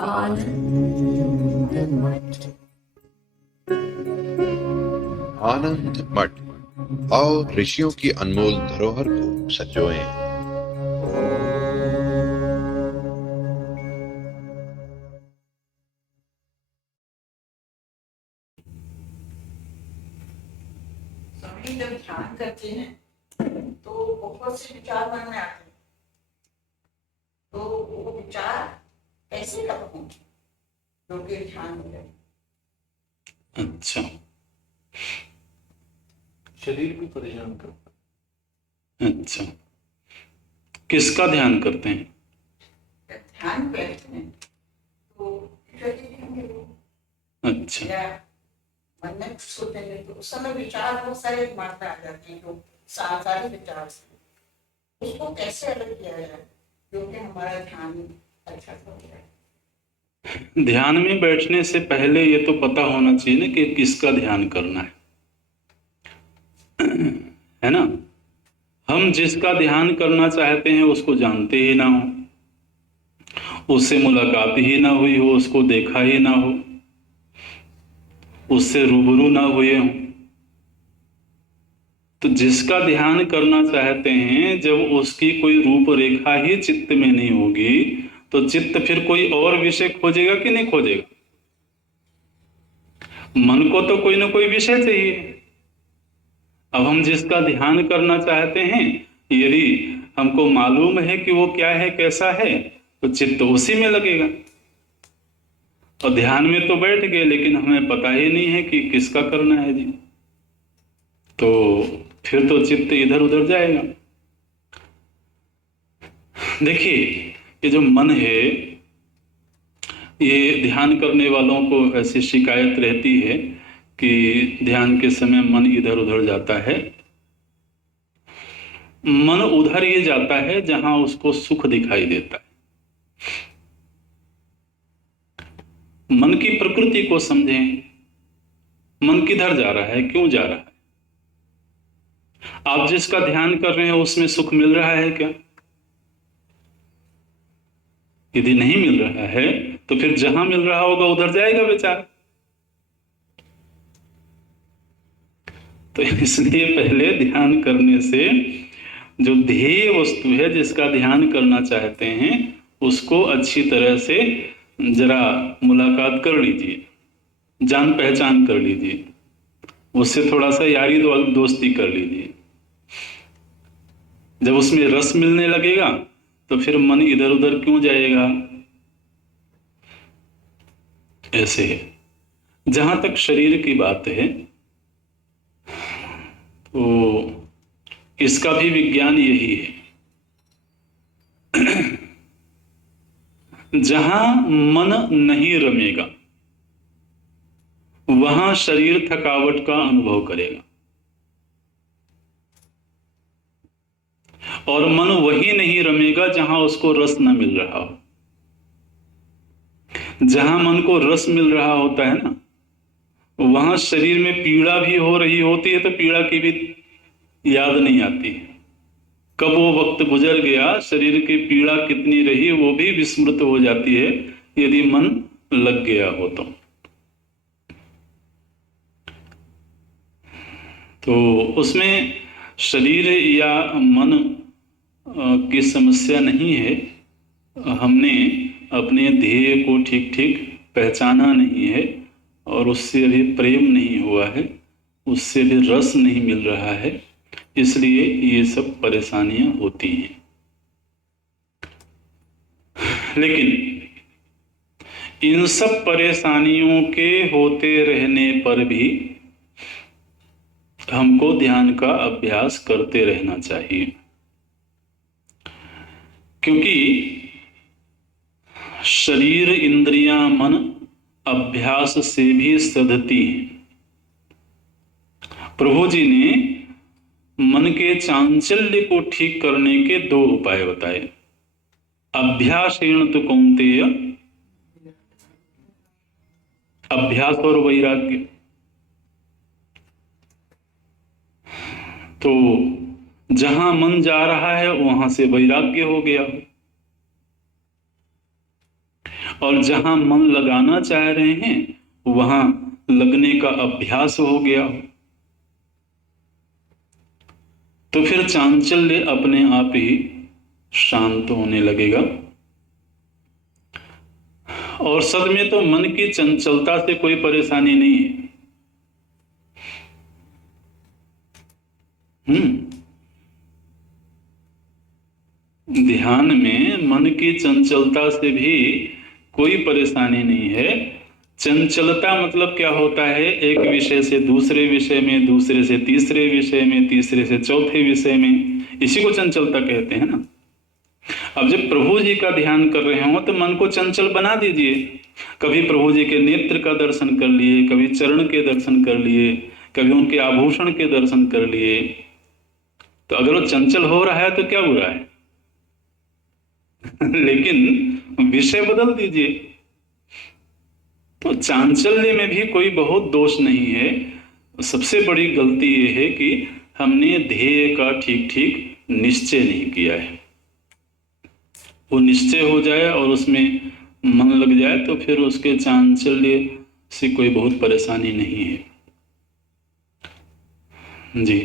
आनंद मठ। आनंद मठ और ऋषियों की अनमोल धरोहर को संजोएं। स्वामी जब ध्यान करते हैं तो बहुत से विचार मन में आते हैं, तो वो विचार कैसे खत्म होंगे जो कि ध्यान हो जाए। अच्छा, शरीर भी परेशान करता अच्छा, किसका ध्यान करते हैं? जब ध्यान बैठते हैं तो शरीर में वो अच्छा, या मन में सोचेंगे तो उस समय विचार बहुत सारे दिमाग में आ जाते हैं, जो सारे विचार से उसको कैसे अलग किया जाए जो कि हमारा ध्यान अच्छा से हो जाए। ध्यान में बैठने से पहले ये तो पता होना चाहिए ना कि किसका ध्यान करना है ना। हम जिसका ध्यान करना चाहते हैं उसको जानते ही ना हो, उससे मुलाकात ही ना हुई हो, उसको देखा ही ना हो, उससे रूबरू ना हुए हों, तो जिसका ध्यान करना चाहते हैं जब उसकी कोई रूपरेखा ही चित्त में नहीं होगी तो चित्त फिर कोई और विषय खोजेगा कि नहीं खोजेगा? मन को तो कोई ना कोई विषय चाहिए। अब हम जिसका ध्यान करना चाहते हैं यदि हमको मालूम है कि वो क्या है कैसा है तो चित्त उसी में लगेगा। और ध्यान में तो बैठ गए लेकिन हमें पता ही नहीं है कि किसका करना है जी, तो फिर तो चित्त इधर उधर जाएगा। देखिए ये जो मन है, ये ध्यान करने वालों को ऐसी शिकायत रहती है कि ध्यान के समय मन इधर उधर जाता है। मन उधर ही जाता है जहां उसको सुख दिखाई देता है। मन की प्रकृति को समझें, मन किधर जा रहा है, क्यों जा रहा है? आप जिसका ध्ययन कर रहे हैं उसमें सुख मिल रहा है क्या? यदि नहीं मिल रहा है तो फिर जहां मिल रहा होगा उधर जाएगा बेचारा। तो इसलिए पहले ध्यान करने से जो ध्येय वस्तु है जिसका ध्यान करना चाहते हैं उसको अच्छी तरह से जरा मुलाकात कर लीजिए, जान पहचान कर लीजिए, उससे थोड़ा सा यारी दोस्ती कर लीजिए। जब उसमें रस मिलने लगेगा तो फिर मन इधर उधर क्यों जाएगा? ऐसे है। जहां तक शरीर की बात है तो इसका भी विज्ञान यही है। जहां मन नहीं रमेगा वहां शरीर थकावट का अनुभव करेगा, और मन वही नहीं रमेगा जहां उसको रस न मिल रहा हो। जहां मन को रस मिल रहा होता है ना वहां शरीर में पीड़ा भी हो रही होती है तो पीड़ा की भी याद नहीं आती है। कब वो वक्त गुजर गया, शरीर की पीड़ा कितनी रही वो भी विस्मृत हो जाती है यदि मन लग गया हो तो उसमें शरीर या मन की समस्या नहीं है। हमने अपने ध्येय को ठीक ठीक पहचाना नहीं है और उससे अभी प्रेम नहीं हुआ है, उससे भी रस नहीं मिल रहा है, इसलिए ये सब परेशानियां होती हैं। लेकिन इन सब परेशानियों के होते रहने पर भी हमको ध्यान का अभ्यास करते रहना चाहिए, क्योंकि शरीर इंद्रियां मन अभ्यास से भी सधती हैं। प्रभु जी ने मन के चांचल्य को ठीक करने के 2 उपाय बताए। अभ्यासेन तो कौन्तेय, अभ्यास और वैराग्य। तो जहां मन जा रहा है वहां से वैराग्य हो गया, और जहां मन लगाना चाह रहे हैं वहां लगने का अभ्यास हो गया हो, तो फिर चांचल्य अपने आप ही शांत होने लगेगा। और सद में तो मन की चंचलता से कोई परेशानी नहीं है। ध्यान में मन की चंचलता से भी कोई परेशानी नहीं है। चंचलता मतलब क्या होता है? एक विषय से दूसरे विषय में, दूसरे से तीसरे विषय में, तीसरे से चौथे विषय में, इसी को चंचलता कहते हैं ना। अब जब प्रभु जी का ध्यान कर रहे हो तो मन को चंचल बना दीजिए। कभी प्रभु जी के नेत्र का दर्शन कर लिए, कभी चरण के दर्शन कर लिए, कभी उनके आभूषण के दर्शन कर लिए। तो अगर वो चंचल हो रहा है तो क्या बुरा है? लेकिन विषय बदल दीजिए। तो चांचल्य में भी कोई बहुत दोष नहीं है। सबसे बड़ी गलती यह है कि हमने ध्येय का ठीक ठीक निश्चय नहीं किया है। वो निश्चय हो जाए और उसमें मन लग जाए तो फिर उसके चांचल्य से कोई बहुत परेशानी नहीं है। जी।